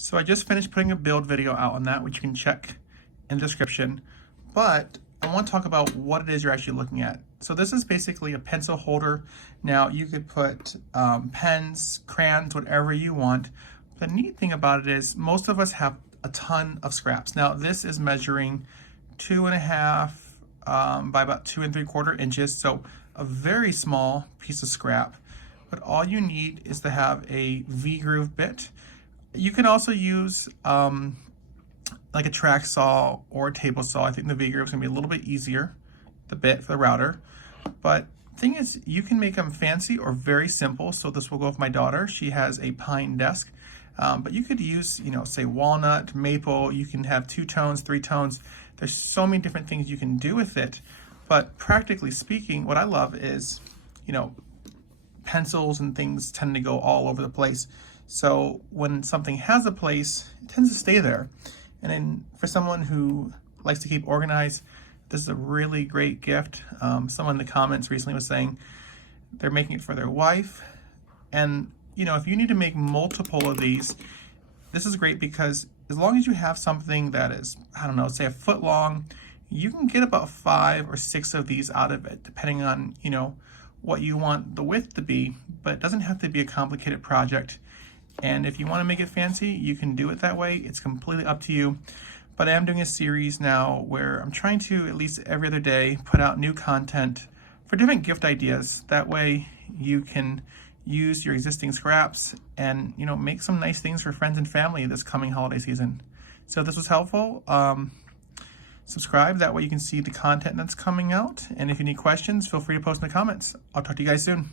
So I just finished putting a build video out on that, which you can check in the description, but I want to talk about what it is you're actually looking at. So this is basically a pencil holder. Now you could put pens, crayons, whatever you want. The neat thing about it is most of us have a ton of scraps. Now this is measuring 2.5 by about 2 3/4 inches. So a very small piece of scrap, but all you need is to have a V-groove bit. You can also use like a track saw or a table saw. I think the V-groove is gonna be a little bit easier, the bit for the router. But thing is, you can make them fancy or very simple. So this will go with my daughter. She has a pine desk, but you could use, say walnut, maple. You can have 2 tones, 3 tones. There's so many different things you can do with it. But practically speaking, what I love is, pencils and things tend to go all over the place. So when something has a place, it tends to stay there. And then for someone who likes to keep organized, this is a really great gift. Someone in the comments recently was saying they're making it for their wife. And if you need to make multiple of these, this is great because as long as you have something that is, I don't know, say a foot long, you can get about 5 or 6 of these out of it, depending on, what you want the width to be, but it doesn't have to be a complicated project. And if you want to make it fancy, you can do it that way. It's completely up to you. But I am doing a series now where I'm trying to, at least every other day, put out new content for different gift ideas. That way you can use your existing scraps and, make some nice things for friends and family this coming holiday season. So if this was helpful, subscribe. That way you can see the content that's coming out. And if you need questions, feel free to post in the comments. I'll talk to you guys soon.